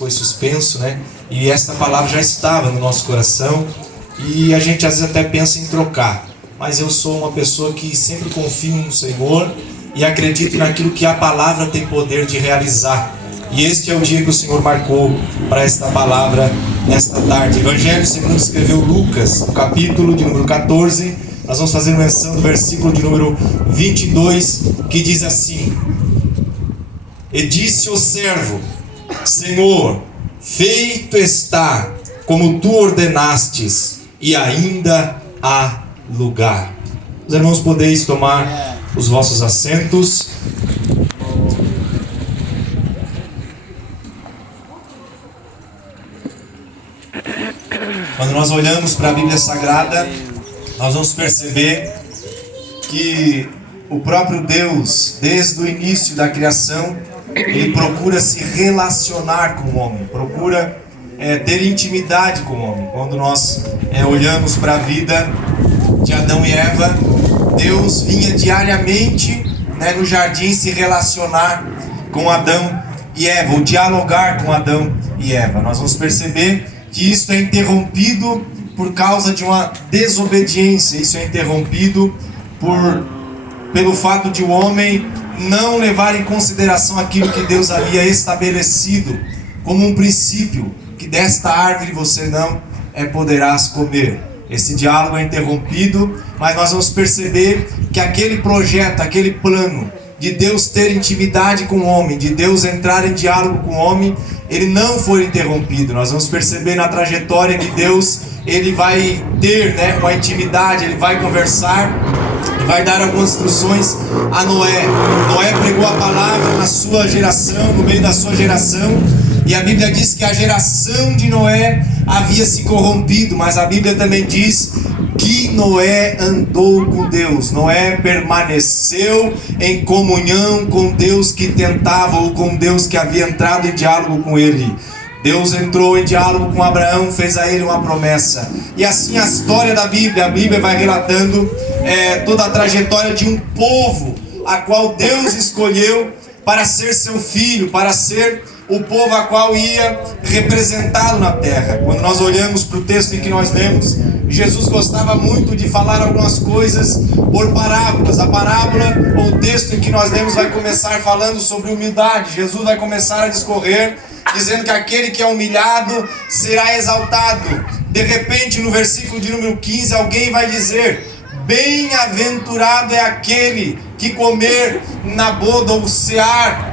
foi suspenso, né? E esta palavra já estava no nosso coração e a gente às vezes até pensa em trocar, mas eu sou uma pessoa que sempre confio no Senhor e acredito naquilo que a palavra tem poder de realizar. E este é o dia que o Senhor marcou para esta palavra nesta tarde. Evangelho segundo escreveu Lucas, no capítulo de número 14, nós vamos fazer menção do versículo de número 22, que diz assim: E disse o servo: Senhor, feito está como tu ordenastes, e ainda há lugar. Os irmãos, podeis tomar os vossos assentos. Quando nós olhamos para a Bíblia Sagrada, nós vamos perceber que o próprio Deus, desde o início da criação, Ele procura se relacionar com o homem, procura ter intimidade com o homem. Quando nós olhamos para a vida de Adão e Eva, Deus vinha diariamente no jardim se relacionar com Adão e Eva, ou dialogar com Adão e Eva. Nós vamos perceber que isso é interrompido por causa de uma desobediência, isso é interrompido pelo fato de o homem não levar em consideração aquilo que Deus havia estabelecido como um princípio, que desta árvore você não poderás comer. Esse diálogo é interrompido, mas nós vamos perceber que aquele projeto, aquele plano de Deus ter intimidade com o homem, de Deus entrar em diálogo com o homem, ele não foi interrompido. Nós vamos perceber na trajetória que Deus, ele vai ter uma intimidade, ele vai conversar, e vai dar algumas instruções a Noé. Noé pregou a palavra na sua geração, no meio da sua geração, e a Bíblia diz que a geração de Noé havia se corrompido, mas a Bíblia também diz que Noé andou com Deus. Noé permaneceu em comunhão com Deus que tentava, ou com Deus que havia entrado em diálogo com ele. Deus entrou em diálogo com Abraão, fez a ele uma promessa. E assim a história da Bíblia, a Bíblia vai relatando toda a trajetória de um povo a qual Deus escolheu para ser seu filho, para ser o povo a qual ia representá-lo na terra. Quando nós olhamos para o texto em que nós lemos, Jesus gostava muito de falar algumas coisas por parábolas. A parábola, ou o texto em que nós lemos, vai começar falando sobre humildade. Jesus vai começar a discorrer, dizendo que aquele que é humilhado será exaltado. De repente, no versículo de número 15, alguém vai dizer: bem-aventurado é aquele que comer na boda, ou cear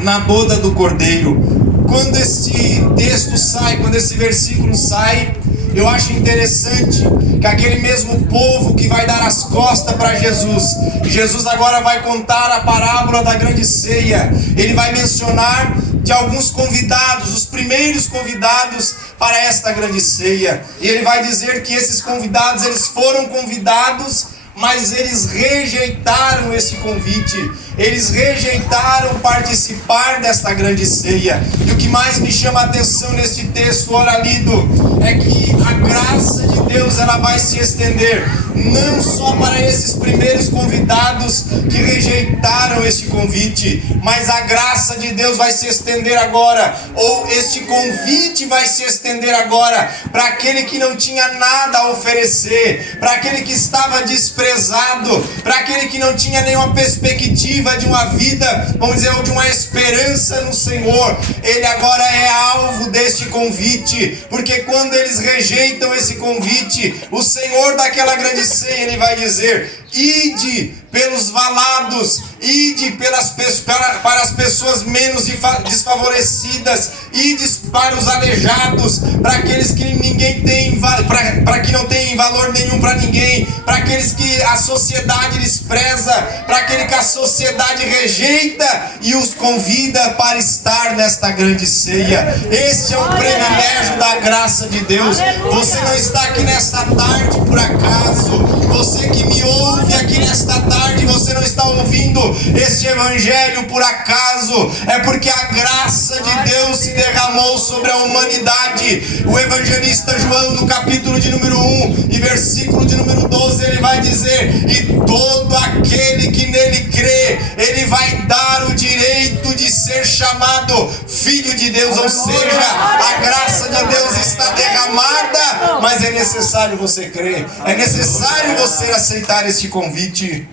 na boda do Cordeiro. Quando esse texto sai, quando esse versículo sai, eu acho interessante que aquele mesmo povo que vai dar as costas para Jesus, Jesus agora vai contar a parábola da grande ceia. Ele vai mencionar de alguns convidados, os primeiros convidados para esta grande ceia. E ele vai dizer que esses convidados, eles foram convidados, mas eles rejeitaram esse convite. Eles rejeitaram participar desta grande ceia. E o que mais me chama a atenção neste texto ora lido é que a graça de Deus, ela vai se estender não só para esses primeiros convidados que rejeitaram este convite, mas a graça de Deus vai se estender agora, ou este convite vai se estender agora para aquele que não tinha nada a oferecer, para aquele que estava desprezado, para aquele que não tinha nenhuma perspectiva de uma vida, vamos dizer, ou de uma esperança no Senhor. Ele agora é alvo deste convite, porque quando eles rejeitam esse convite, o Senhor daquela grande ceia, ele vai dizer: ide pelos valados, ide para as pessoas menos desfavorecidas, ide para os aleijados, para aqueles que ninguém tem, para que não tem valor nenhum para ninguém, para aqueles que a sociedade despreza, para aquele que a sociedade rejeita e os convida para estar nesta grande ceia. Este é o privilégio da graça de Deus. Você não está aqui nesta tarde por acaso. Você que me ouve aqui nesta tarde, você não está ouvindo este evangelho por acaso. É porque a graça de Deus se derramou sobre a humanidade. O evangelista João, no capítulo de número 1 e versículo de número 12, ele vai dizer: e todo aquele que nele crê, ele vai dar o direito de ser chamado filho de Deus. Ou seja, a graça de Deus está derramada, mas é necessário você crer, é necessário você aceitar este convite.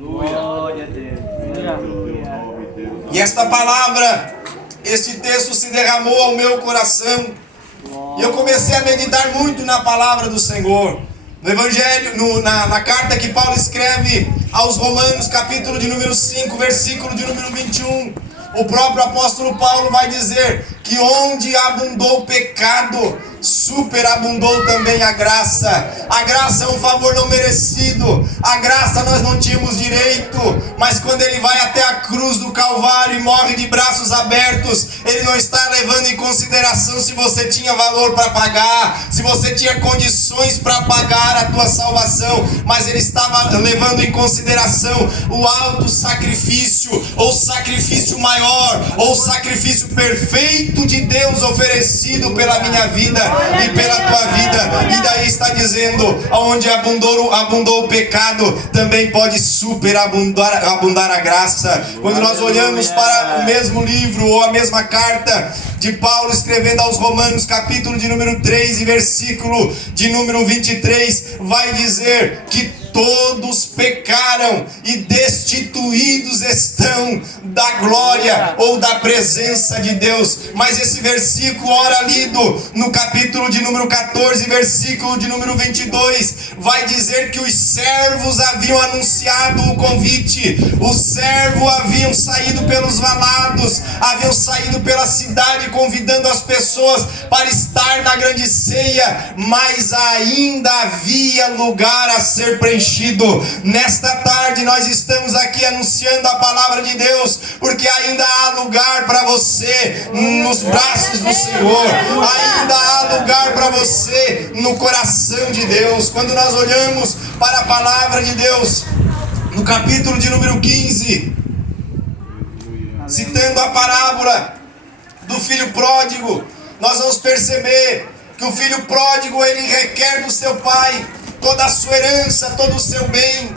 Glória a Deus. E esta palavra, este texto se derramou ao meu coração, e eu comecei a meditar muito na palavra do Senhor. No Evangelho, na carta que Paulo escreve aos Romanos, capítulo de número 5, versículo de número 21, o próprio apóstolo Paulo vai dizer que onde abundou o pecado, superabundou também a graça. A graça é um favor não merecido, a graça nós não tínhamos direito, mas quando ele vai até a cruz do Calvário e morre de braços abertos, ele não está levando em consideração se você tinha valor para pagar, se você tinha condições para pagar a tua salvação, mas ele estava levando em consideração o alto sacrifício, ou sacrifício maior, ou sacrifício perfeito de Deus oferecido pela minha vida e pela tua vida. E daí está dizendo: onde abundou o pecado, também pode superabundar a graça. Quando nós olhamos para o mesmo livro ou a mesma carta de Paulo escrevendo aos Romanos, capítulo de número 3 e versículo de número 23, vai dizer que todos pecaram e destituídos estão da glória ou da presença de Deus. Mas esse versículo, ora lido no capítulo de número 14, versículo de número 22, vai dizer que os servos haviam anunciado o convite. Os servos haviam saído pelos valados, haviam saído pela cidade convidando as pessoas para estar na grande ceia, mas ainda havia lugar a ser preenchido. Nesta tarde nós estamos aqui anunciando a palavra de Deus, porque ainda há lugar para você nos braços do Senhor, ainda há lugar para você no coração de Deus. Quando nós olhamos para a palavra de Deus, no capítulo de número 15, citando a parábola do filho pródigo, nós vamos perceber que o filho pródigo, ele requer do seu pai toda a sua herança, todo o seu bem.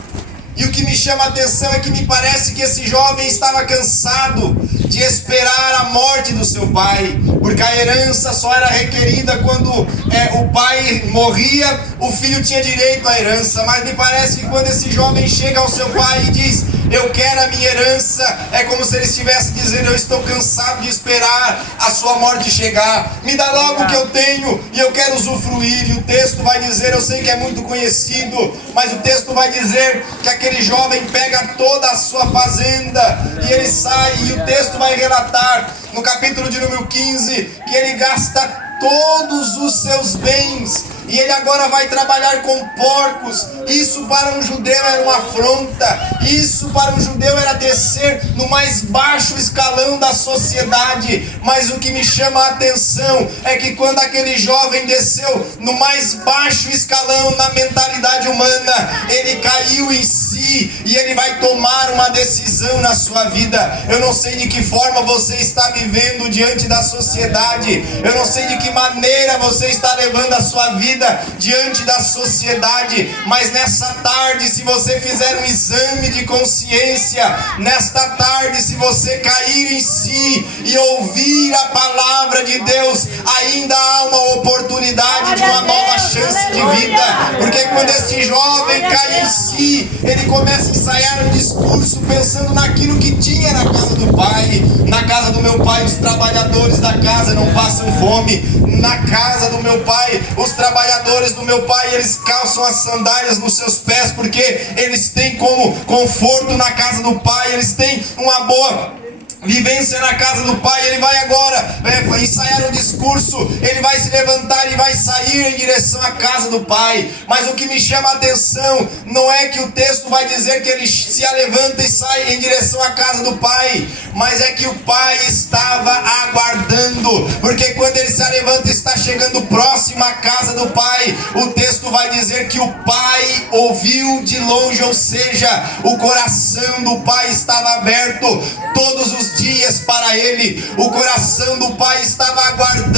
E o que me chama a atenção é que me parece que esse jovem estava cansado de esperar a morte do seu pai, porque a herança só era requerida quando o pai morria, o filho tinha direito à herança. Mas me parece que quando esse jovem chega ao seu pai e diz: eu quero a minha herança, é como se ele estivesse dizendo: eu estou cansado de esperar a sua morte chegar, me dá logo o que eu tenho e eu quero usufruir. E o texto vai dizer, eu sei que é muito conhecido, mas o texto vai dizer que aquele jovem pega toda a sua fazenda e ele sai, e o texto vai relatar no capítulo de número 15 que ele gasta todos os seus bens, e ele agora vai trabalhar com porcos. Isso para um judeu era uma afronta, isso para um judeu era descer no mais baixo escalão da sociedade. Mas o que me chama a atenção é que quando aquele jovem desceu no mais baixo escalão na mentalidade humana, ele caiu em si e ele vai tomar uma decisão na sua vida. Eu não sei de que forma você está vivendo diante da sociedade, eu não sei de que maneira você está levando a sua vida diante da sociedade, mas nessa tarde, se você fizer um exame de consciência, nesta tarde, se você cair em si e ouvir a palavra de Deus, ainda há uma oportunidade de uma nova chance de vida. Porque quando este jovem cai em si, ele começa a ensaiar um discurso pensando naquilo que tinha na casa do pai. Na casa do meu pai, os trabalhadores da casa não passam fome. Na casa do meu pai, os trabalhadores do meu pai, eles calçam as sandálias nos seus pés, porque eles têm como conforto na casa do pai, eles têm uma boa vivência na casa do pai. Ele vai agora ensaiar um discurso, ele vai se levantar e vai sair em direção à casa do pai. Mas o que me chama a atenção não é que o texto vai dizer que ele se levanta e sai em direção à casa do pai, mas é que o pai estava aguardando, porque quando ele se levanta e está chegando próximo à casa do pai, o texto vai dizer que o pai ouviu de longe, ou seja, o coração do pai estava aberto todos os dias para ele. O coração do pai estava aguardando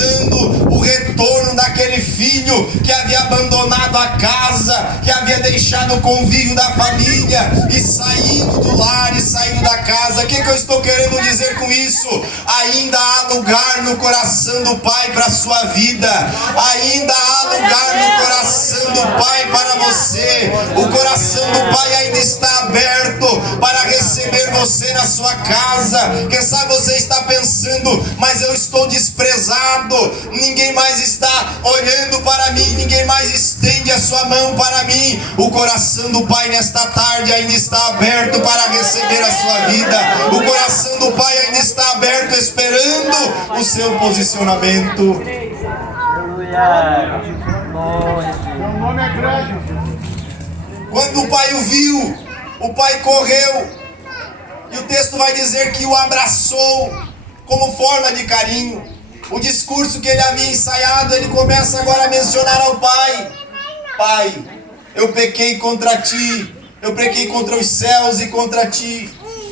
filho que havia abandonado a casa, que havia deixado o convívio da família e saído do lar e saído da casa. O que eu estou querendo dizer com isso? Ainda há lugar no coração do Pai para a sua vida. Ainda há lugar no coração do Pai para você. O coração do Pai ainda está aberto para receber você na sua casa. Quem sabe você está pensando, mas eu estou desprezado, ninguém mais está olhando para mim, ninguém mais estende a sua mão para mim. O coração do Pai nesta tarde ainda está aberto para receber a sua vida. O coração do Pai ainda está aberto, esperando o seu posicionamento. Quando o pai o viu, o pai correu, e o texto vai dizer que o abraçou como forma de carinho. O discurso que ele havia ensaiado, ele começa agora a mencionar ao pai: Pai, eu pequei contra ti, eu pequei contra os céus e contra ti.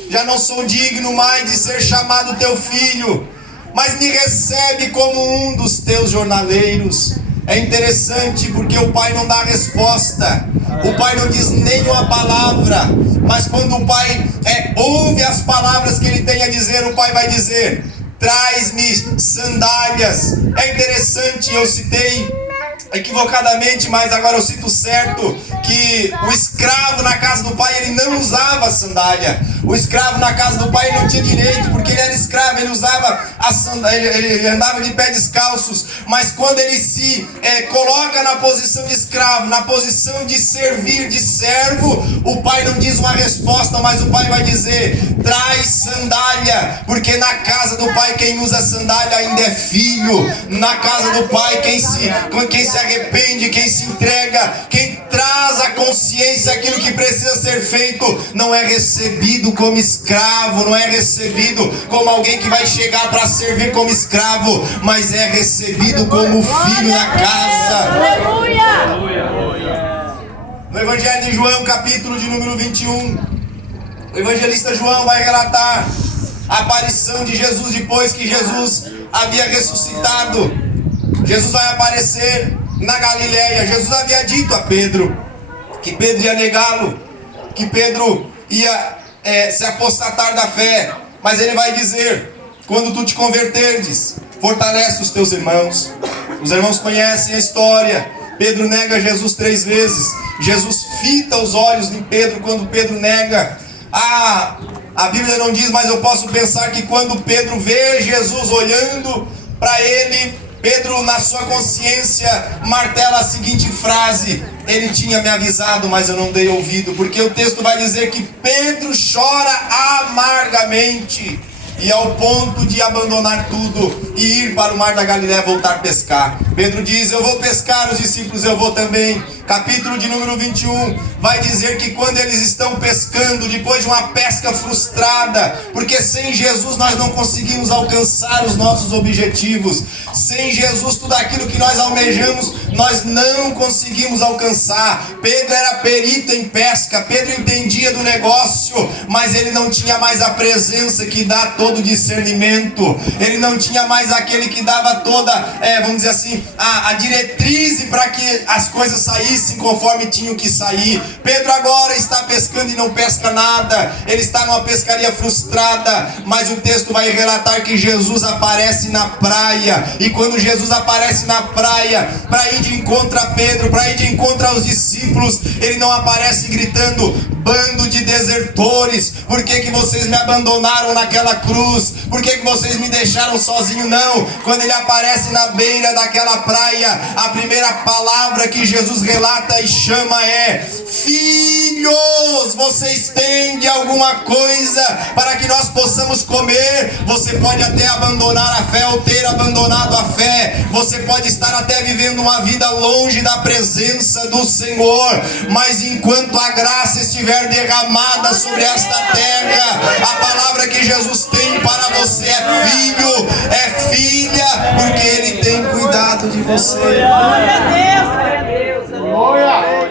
Já não sou digno mais de ser chamado teu filho, mas me recebe como um dos teus jornaleiros. É interessante porque o pai não dá resposta, o pai não diz nenhuma palavra, mas quando o pai ouve as palavras que ele tem a dizer, o pai vai dizer: traz-me sandálias. É interessante, eu citei equivocadamente, mas agora eu cito certo, que o escravo na casa do pai, ele não usava sandália. O escravo na casa do pai não tinha direito, porque ele era escravo, ele usava a sandália, ele andava de pé descalços. Mas quando ele se coloca na posição de escravo, na posição de servir, de servo, o pai não diz uma resposta, mas o pai vai dizer: traz sandália, porque na casa do pai quem usa sandália ainda é filho. Na casa do pai quem se arrepende, quem se entrega, quem traz à consciência aquilo que precisa ser feito, não é recebido como escravo, não é recebido como alguém que vai chegar para servir como escravo, mas é recebido como filho na casa. No Evangelho de João, capítulo de número 21, o evangelista João vai relatar a aparição de Jesus depois que Jesus havia ressuscitado. Jesus vai aparecer na Galileia. Jesus havia dito a Pedro que Pedro ia negá-lo, que Pedro ia se apostatar da fé, mas ele vai dizer: quando tu te converterdes, fortalece os teus irmãos. Os irmãos conhecem a história. Pedro nega Jesus 3 vezes. Jesus fita os olhos em Pedro quando Pedro nega. A Bíblia não diz, mas eu posso pensar que quando Pedro vê Jesus olhando para ele, Pedro, na sua consciência, martela a seguinte frase: ele tinha me avisado, mas eu não dei ouvido. Porque o texto vai dizer que Pedro chora amargamente, e ao ponto de abandonar tudo e ir para o mar da Galileia voltar a pescar. Pedro diz: eu vou pescar, os discípulos eu vou também. Capítulo de número 21 vai dizer que quando eles estão pescando, depois de uma pesca frustrada, porque sem Jesus nós não conseguimos alcançar os nossos objetivos, sem Jesus tudo aquilo que nós almejamos nós não conseguimos alcançar. Pedro era perito em pesca, Pedro entendia do negócio, mas ele não tinha mais a presença que dá todo discernimento, ele não tinha mais aquele que dava toda, vamos dizer assim, a diretriz para que as coisas saíssem conforme tinham que sair. Pedro agora está pescando e não pesca nada, ele está numa pescaria frustrada, mas o texto vai relatar que Jesus aparece na praia, e quando Jesus aparece na praia, para ir de encontro a Pedro, para ir de encontro aos discípulos, ele não aparece gritando: bando de desertores, por que que vocês me abandonaram naquela cruz? Por que que vocês me deixaram sozinho? Não, quando ele aparece na beira daquela praia, a primeira palavra que Jesus relata e chama é: filhos, vocês têm de alguma coisa para que nós possamos comer? Você pode até abandonar a fé ou ter abandonado a fé, você pode estar até vivendo uma vida longe da presença do Senhor, mas enquanto a graça estiver derramada sobre esta terra, a palavra que Jesus tem para você é filho, é filha, porque Ele tem cuidado de você.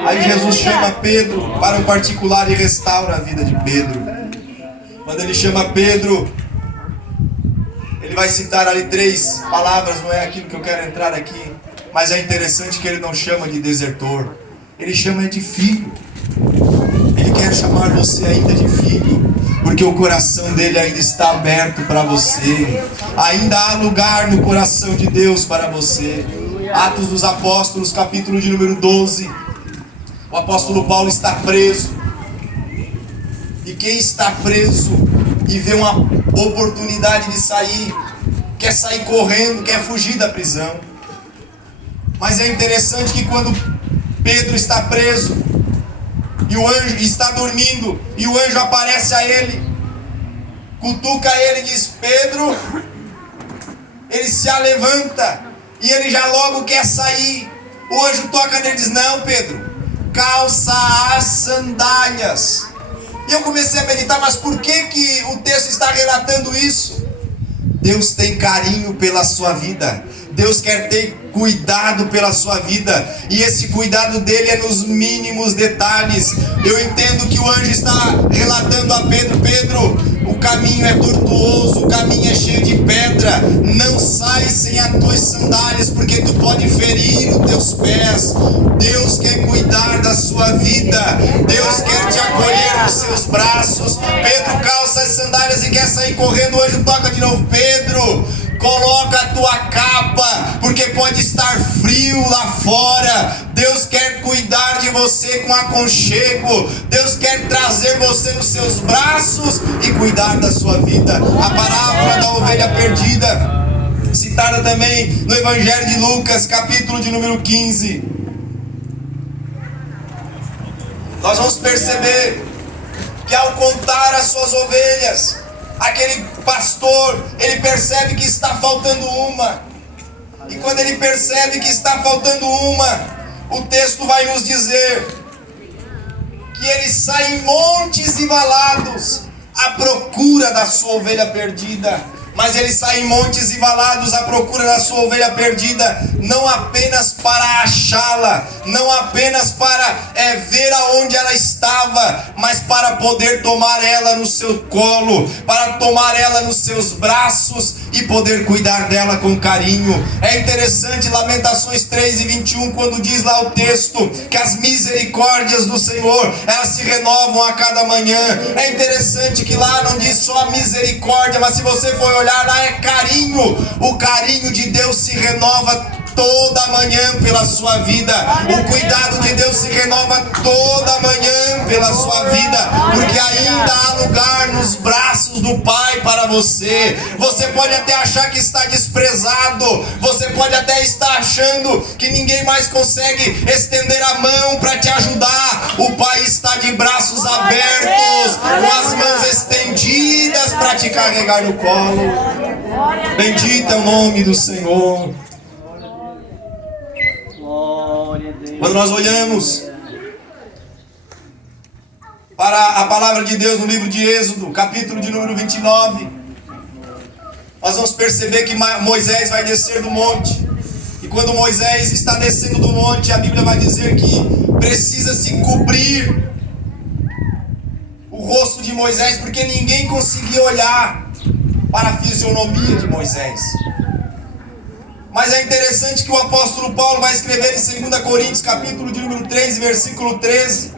Aí Jesus chama Pedro para um particular e restaura a vida de Pedro. Quando ele chama Pedro, ele vai citar ali 3 palavras, não é aquilo que eu quero entrar aqui, Mas é interessante que ele não chama de desertor, ele chama de filho. Ele quer chamar você ainda de filho, porque o coração dele ainda está aberto para você. Ainda há lugar no coração de Deus para você. Atos dos Apóstolos, capítulo de número 12. O apóstolo Paulo está preso. E quem está preso e vê uma oportunidade de sair, quer sair correndo, quer fugir da prisão. Mas é interessante que quando Pedro está preso e o anjo está dormindo, e o anjo aparece a ele, cutuca ele e diz: Pedro. Ele se levanta e ele já logo quer sair. O anjo toca nele e diz: não, Pedro, calça as sandálias. E eu comecei a meditar, mas por que o texto está relatando isso? Deus tem carinho pela sua vida. Deus quer ter cuidado pela sua vida, e esse cuidado dele é nos mínimos detalhes. Eu entendo que o anjo está relatando a Pedro: Pedro, o caminho é tortuoso, o caminho é cheio de pedra, não sai sem as tuas sandálias, porque tu pode ferir os teus pés. Deus quer cuidar da sua vida, Deus quer te acolher nos seus braços. Pedro calça as sandálias e quer sair correndo. O anjo toca de novo: Pedro, coloca a tua capa, porque pode estar frio lá fora. Deus quer cuidar de você com aconchego. Deus quer trazer você nos seus braços e cuidar da sua vida. A parábola da ovelha perdida, citada também no Evangelho de Lucas, capítulo de número 15. Nós vamos perceber que ao contar as suas ovelhas, aquele pastor, ele percebe que está faltando uma. E quando ele percebe que está faltando uma, o texto vai nos dizer que ele sai em montes e valados à procura da sua ovelha perdida. Mas ele sai em montes e valados à procura da sua ovelha perdida, não apenas para achá-la, não apenas para ver aonde ela estava, mas para poder tomar ela no seu colo, para tomar ela nos seus braços e poder cuidar dela com carinho. É interessante Lamentações 3:21, quando diz lá o texto que as misericórdias do Senhor, elas se renovam a cada manhã. É interessante que lá não diz só a misericórdia, mas se você for olhar lá, é carinho. O carinho de Deus se renova toda manhã pela sua vida. O cuidado de Deus se renova toda manhã pela sua vida, porque ainda há lugar nos braços do Pai para você. Você pode até achar que está desprezado, você pode até estar achando que ninguém mais consegue estender a mão para te ajudar. O Pai está de braços abertos, com as mãos estendidas para te carregar no colo. Bendito é o nome do Senhor. Quando nós olhamos para a palavra de Deus no livro de Êxodo, capítulo de número 29, nós vamos perceber que Moisés vai descer do monte. E quando Moisés está descendo do monte, a Bíblia vai dizer que precisa se cobrir o rosto de Moisés, porque ninguém conseguia olhar para a fisionomia de Moisés. Mas é interessante que o apóstolo Paulo vai escrever em 2 Coríntios, capítulo de número 3, versículo 13,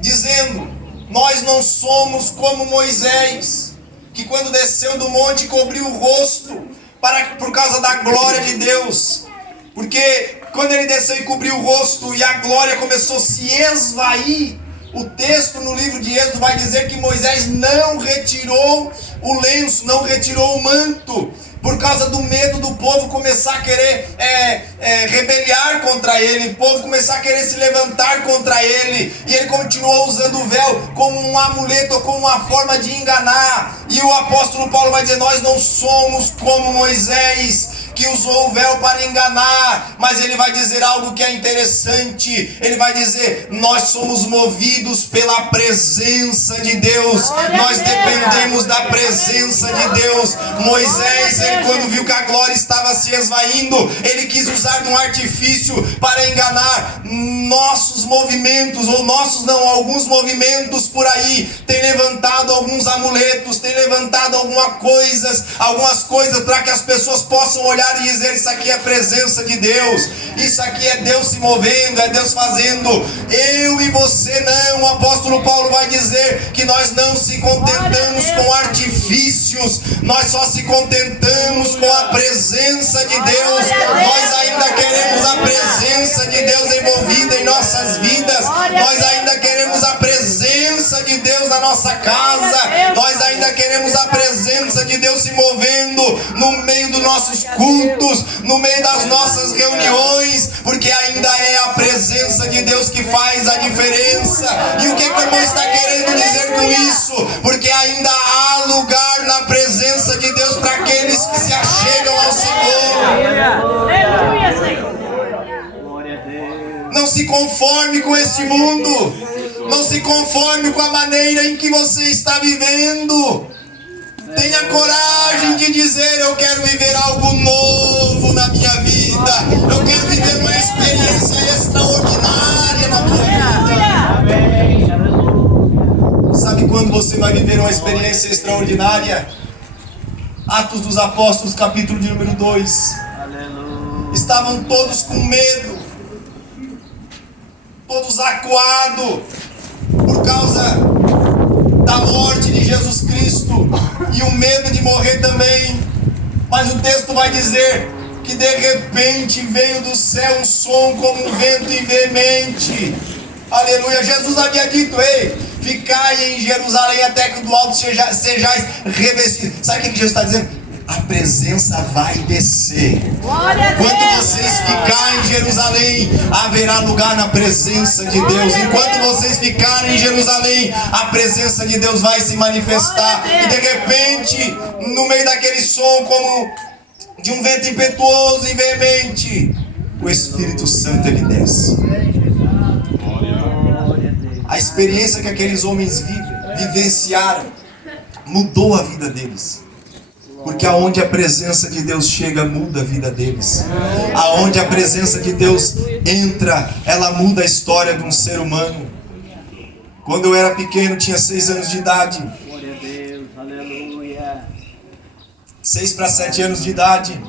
dizendo: nós não somos como Moisés, que quando desceu do monte cobriu o rosto por causa da glória de Deus. Porque quando ele desceu e cobriu o rosto e a glória começou a se esvair, o texto no livro de Êxodo vai dizer que Moisés não retirou o lenço, não retirou o manto, por causa do medo do povo começar a querer rebeliar contra ele, o povo começar a querer se levantar contra ele, e ele continuou usando o véu como um amuleto, ou como uma forma de enganar. E o apóstolo Paulo vai dizer: nós não somos como Moisés, que usou o véu para enganar, mas ele vai dizer algo que é interessante. Ele vai dizer: nós somos movidos pela presença de Deus, nós dependemos da presença de Deus. Moisés, quando viu que a glória estava se esvaindo, ele quis usar de um artifício para enganar. Nossos movimentos, ou alguns movimentos por aí, tem levantado alguns amuletos, tem levantado algumas coisas para que as pessoas possam olhar e dizer: isso aqui é a presença de Deus, isso aqui é Deus se movendo, é Deus fazendo. Eu e você não. O apóstolo Paulo vai dizer que nós não se contentamos com artifícios, nós só se contentamos com a presença de Deus. Nós ainda queremos a presença de Deus envolvida em nossas vidas, nós ainda queremos a presença de Deus na nossa casa, nós ainda queremos a presença de Deus se movendo no meio dos nossos cultos, no meio das nossas reuniões, porque ainda é a presença de Deus que faz a diferença. E o que o irmão está querendo dizer com isso? Porque ainda há lugar na presença de Deus para aqueles que se achegam ao Senhor. Aleluia, Senhor. Glória a Deus. Não se conforme com este mundo. Não se conforme com a maneira em que você está vivendo. Tenha coragem de dizer: eu quero viver algo novo na minha vida. Eu quero viver uma experiência extraordinária na minha vida. Sabe quando você vai viver uma experiência extraordinária? Atos dos Apóstolos, capítulo de número 2. Estavam todos com medo, todos acuados por causa da morte de Jesus Cristo e o medo de morrer também. Mas o texto vai dizer que de repente veio do céu um som como um vento veemente. Aleluia. Jesus havia dito: ei, ficai em Jerusalém até que do alto sejais revestidos. Sabe o que Jesus está dizendo? A presença vai descer. Quando vocês ficarem em Jerusalém, haverá lugar na presença de Deus. Enquanto vocês ficarem em Jerusalém, a presença de Deus vai se manifestar. E de repente, no meio daquele som como de um vento impetuoso e veemente, o Espírito Santo ele desce. A experiência que aqueles homens vivenciaram mudou a vida deles. Porque aonde a presença de Deus chega, muda a vida deles. Aonde a presença de Deus entra, ela muda a história de um ser humano. Quando eu era pequeno, tinha 6 anos de idade. Glória a Deus, aleluia. 6 para 7 anos de idade.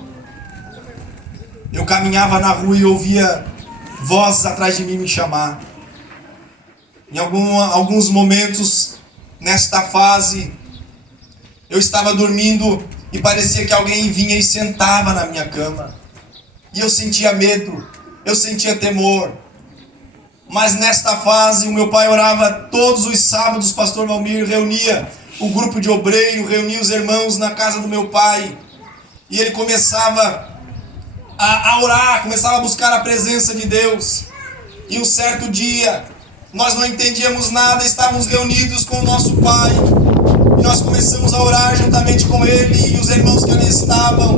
Eu caminhava na rua e ouvia vozes atrás de mim me chamar. Em alguns momentos, nesta fase, eu estava dormindo e parecia que alguém vinha e sentava na minha cama. E eu sentia medo, eu sentia temor. Mas nesta fase, o meu pai orava todos os sábados. O pastor Valmir reunia o grupo de obreiro, reunia os irmãos na casa do meu pai. E ele começava a orar, começava a buscar a presença de Deus. E um certo dia, nós não entendíamos nada, estávamos reunidos com o nosso pai. E nós começamos a orar juntamente com ele e os irmãos que ali estavam.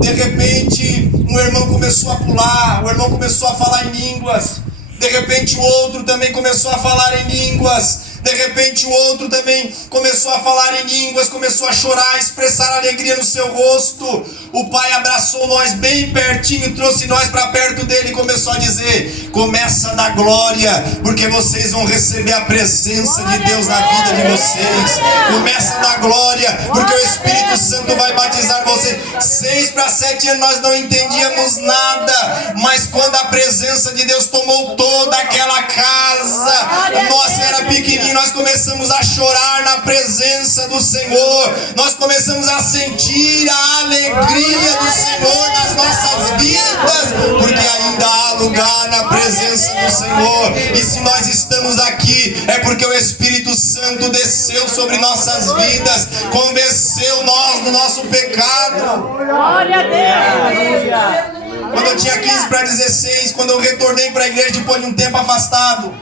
De repente, um irmão começou a pular, o irmão começou a falar em línguas. De repente, o outro também começou a falar em línguas. De repente, o outro também começou a falar em línguas, começou a chorar, a expressar alegria no seu rosto. O pai abraçou nós bem pertinho, trouxe nós para perto dele e começou a dizer: começa a dar glória, porque vocês vão receber a presença de Deus na vida de vocês. Começa a dar glória, porque o Espírito Santo vai batizar vocês. 6 para 7 anos nós não entendíamos nada, mas quando a presença de Deus tomou toda aquela casa, nós era pequenininho, nós começamos a chorar na presença do Senhor. Nós começamos a sentir a alegria do Senhor nas nossas vidas, porque ainda há lugar na presença do Senhor. E se nós estamos aqui, é porque o Espírito Santo desceu sobre nossas vidas, convenceu nós do nosso pecado. Glória a Deus. Quando eu tinha 15 para 16, quando eu retornei para a igreja depois de um tempo afastado,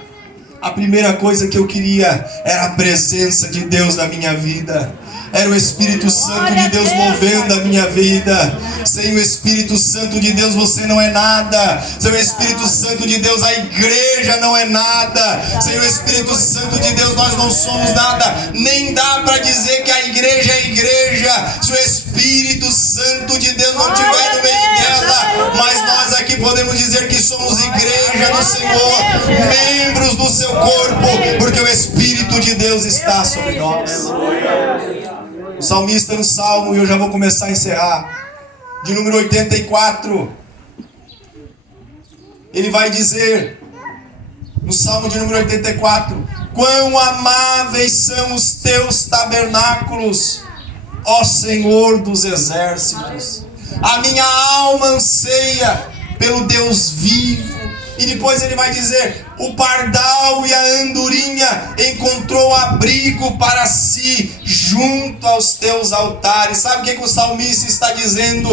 a primeira coisa que eu queria era a presença de Deus na minha vida. Era o Espírito Santo de Deus movendo a minha vida. Sem o Espírito Santo de Deus você não é nada. Sem o Espírito Santo de Deus a igreja não é nada. Sem o Espírito Santo de Deus nós não somos nada. Nem dá para dizer que a igreja é igreja se o Espírito Santo de Deus não estiver no meio dela. Mas nós aqui podemos dizer que somos igreja do Senhor, membros do seu corpo, porque o Espírito de Deus está sobre nós. O salmista no Salmo, e eu já vou começar a encerrar, de número 84, ele vai dizer, no Salmo de número 84, quão amáveis são os teus tabernáculos, ó Senhor dos exércitos. A minha alma anseia pelo Deus vivo. E depois ele vai dizer, o pardal e a andorinha encontrou abrigo para si junto aos teus altares. Sabe o que o salmista está dizendo?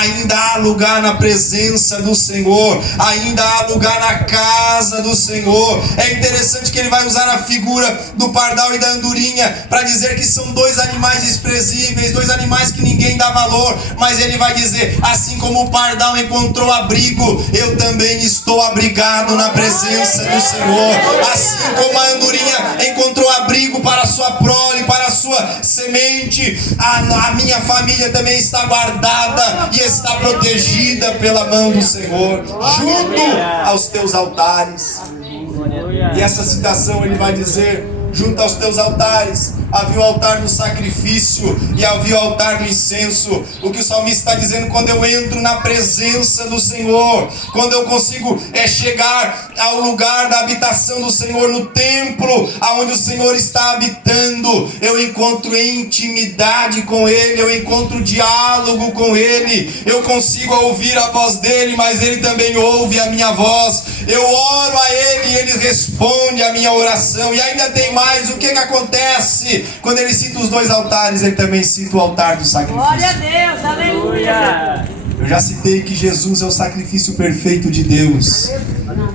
Ainda há lugar na presença do Senhor, ainda há lugar na casa do Senhor. É interessante que ele vai usar a figura do pardal e da andorinha para dizer que são dois animais desprezíveis, dois animais que ninguém dá valor, mas ele vai dizer, assim como o pardal encontrou abrigo, eu também estou abrigado na presença do Senhor. Assim como a andorinha encontrou abrigo para a sua prole, para a sua semente, a minha família também está guardada e está protegida pela mão do Senhor, junto aos teus altares. E essa citação ele vai dizer, junto aos teus altares havia o altar do sacrifício e havia o altar do incenso. O que o salmista está dizendo, quando eu entro na presença do Senhor, quando eu consigo chegar ao lugar da habitação do Senhor, no templo aonde o Senhor está habitando, eu encontro intimidade com Ele, eu encontro diálogo com Ele, eu consigo ouvir a voz dEle, mas Ele também ouve a minha voz. Eu oro a Ele e Ele responde a minha oração. E ainda tem mais, o que acontece? Quando ele cita os dois altares, ele também cita o altar do sacrifício. Glória a Deus, aleluia. Eu já citei que Jesus é o sacrifício perfeito de Deus.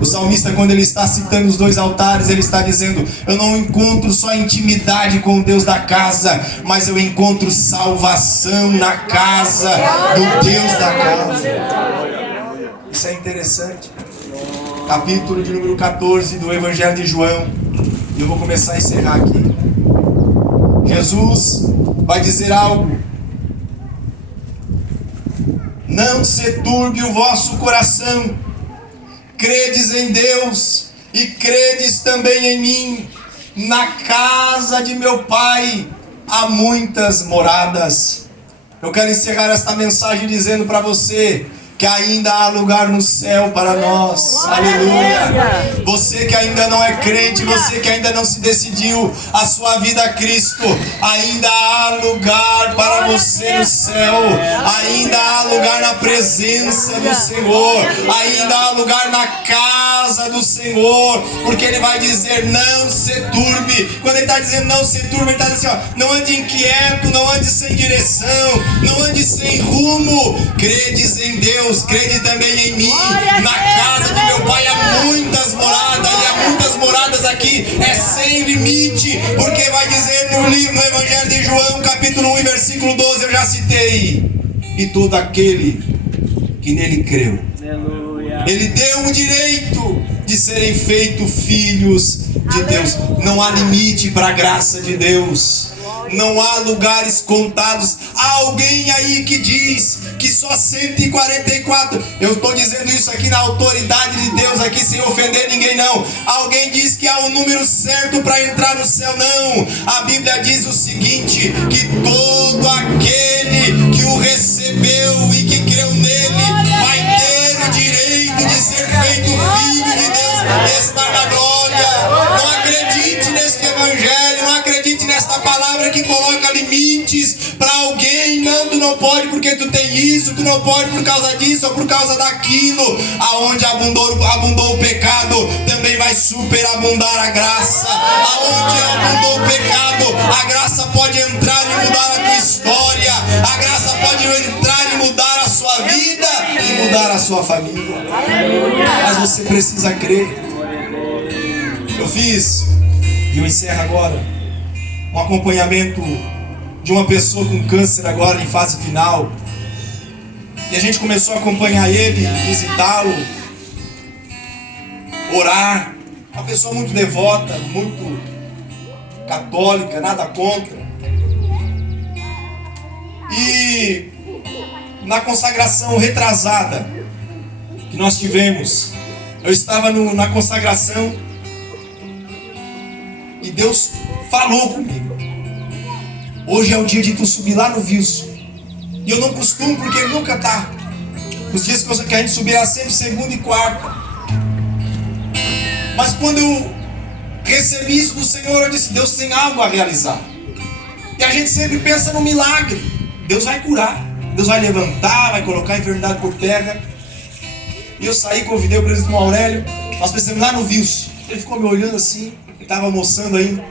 O salmista, quando ele está citando os dois altares, ele está dizendo, eu não encontro só intimidade com o Deus da casa, mas eu encontro salvação na casa do Deus da casa. Isso é interessante. Capítulo de número 14 do Evangelho de João. E eu vou começar a encerrar aqui. Jesus vai dizer algo. Não se turbe o vosso coração. Credes em Deus e credes também em mim. Na casa de meu Pai há muitas moradas. Eu quero encerrar esta mensagem dizendo para você que ainda há lugar no céu para nós. Aleluia. Você que ainda não é crente, você que ainda não se decidiu a sua vida a Cristo, ainda há lugar para você no céu. Ainda há lugar na presença do Senhor. Ainda há lugar na casa do Senhor. Porque Ele vai dizer, não se turbe. Quando Ele está dizendo não se turbe, Ele está dizendo assim, ó, não ande inquieto, não ande sem direção, não ande sem rumo. Credes em Deus, crede também em mim. Na casa de meu Pai há muitas moradas, e há muitas moradas aqui, é sem limite, porque vai dizer no livro, no Evangelho de João, capítulo 1 e versículo 12, eu já citei, e todo aquele que nele creu, Ele deu o direito de serem feitos filhos de Deus. Não há limite para a graça de Deus. Não há lugares contados. Há alguém aí que diz que só 144. Eu estou dizendo isso aqui na autoridade de Deus, aqui sem ofender ninguém não. Alguém diz que há um número certo para entrar no céu. Não. A Bíblia diz o seguinte, que todo aquele que o recebeu e que creu nele vai ter o direito de ser feito filho de Deus e estar na glória. Não acredite nesse evangelho, não acredite nesta palavra que coloca limites para alguém. Não, tu não pode porque tu tem isso, tu não pode por causa disso ou por causa daquilo. Aonde abundou o pecado, também vai superabundar a graça. Aonde abundou o pecado, a graça pode entrar e mudar a tua história. A graça pode entrar e mudar a sua vida e mudar a sua família. Mas você precisa crer. Eu fiz, e eu encerro agora, um acompanhamento de uma pessoa com câncer agora em fase final. E a gente começou a acompanhar ele, visitá-lo, orar. Uma pessoa muito devota, muito católica, nada contra. E na consagração retrasada que nós tivemos, eu estava na consagração e Deus falou comigo. Hoje é o dia de tu subir lá no Vilso E eu não costumo, porque nunca tá. Os dias que a gente subirá sempre segunda e quarta. Mas quando eu recebi isso do Senhor, eu disse, Deus tem algo a realizar. E a gente sempre pensa no milagre. Deus vai curar, Deus vai levantar, vai colocar a enfermidade por terra. E eu saí, convidei o presidente Aurélio. Nós pensamos lá no Wilson. Ele ficou me olhando assim, ele estava almoçando ainda.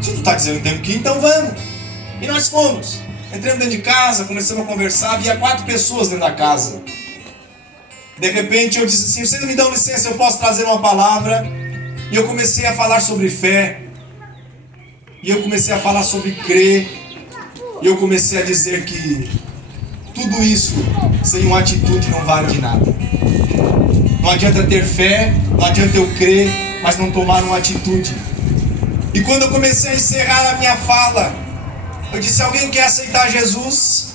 Se tu está dizendo que tem que ir, então vamos. E nós fomos. Entramos dentro de casa, começamos a conversar. Havia 4 pessoas dentro da casa. De repente eu disse assim, vocês me dão licença, eu posso trazer uma palavra? E eu comecei a falar sobre fé. E eu comecei a falar sobre crer. E eu comecei a dizer que tudo isso, sem uma atitude, não vale de nada. Não adianta ter fé, não adianta eu crer, mas não tomar uma atitude. E quando eu comecei a encerrar a minha fala, eu disse, alguém quer aceitar Jesus?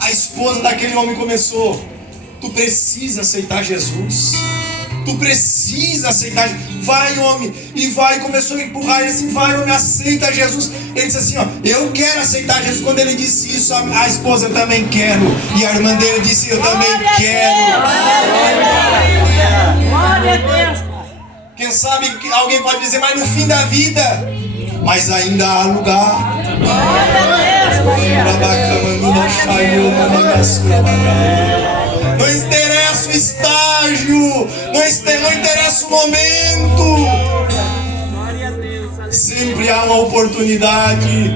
A esposa daquele homem começou, tu precisa aceitar Jesus. Tu precisa aceitar. Vai, homem. E vai, começou a empurrar ele assim, vai, homem, aceita Jesus. Ele disse assim, ó, eu quero aceitar Jesus. Quando ele disse isso, a esposa, eu também quero. E a irmã dele disse, eu também quero. Glória a Deus. Quem sabe alguém pode dizer, mas no fim da vida, mas ainda há lugar. Não interessa o estágio, não interessa o momento. Sempre há uma oportunidade.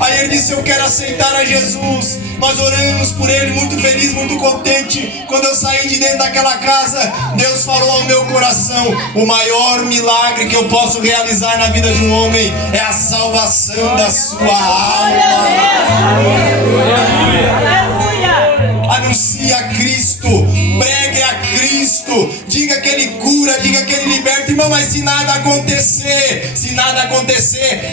Aí ele disse, eu quero aceitar a Jesus. Nós oramos por ele, muito feliz, muito contente. Quando eu saí de dentro daquela casa, Deus falou ao meu coração, o maior milagre que eu posso realizar na vida de um homem é a salvação da sua alma. Anuncie a Cristo, pregue a Cristo, diga que Ele cura, diga que Ele liberta. Irmão, mas se nada acontecer,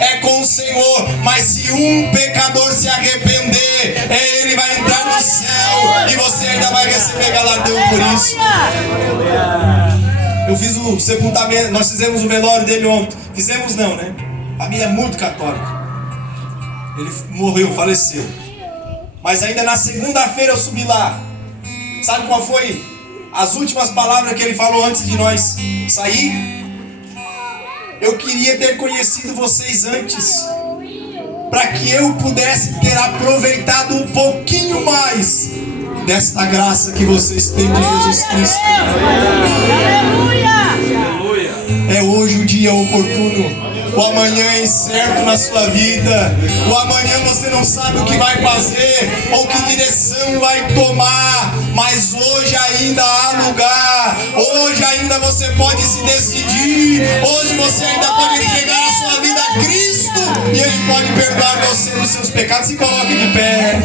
é com o Senhor. Mas se um pecador se arrepender, ele vai entrar no céu e você ainda vai receber galardão por isso. Eu fiz o sepultamento, nós fizemos o velório dele ontem. Fizemos não, né? A minha é muito católica. Ele morreu, faleceu. Mas ainda na segunda-feira eu subi lá. Sabe qual foi as últimas palavras que ele falou antes de nós sair? Eu queria ter conhecido vocês antes, para que eu pudesse ter aproveitado um pouquinho mais desta graça que vocês têm de Jesus Cristo. É hoje o dia oportuno. O amanhã é incerto na sua vida. O amanhã você não sabe o que vai fazer ou que direção vai tomar. Mas hoje ainda há lugar. Hoje ainda você pode se decidir. Hoje você ainda pode entregar a sua vida a Cristo. E Ele pode perdoar você dos seus pecados. Se coloque de pé.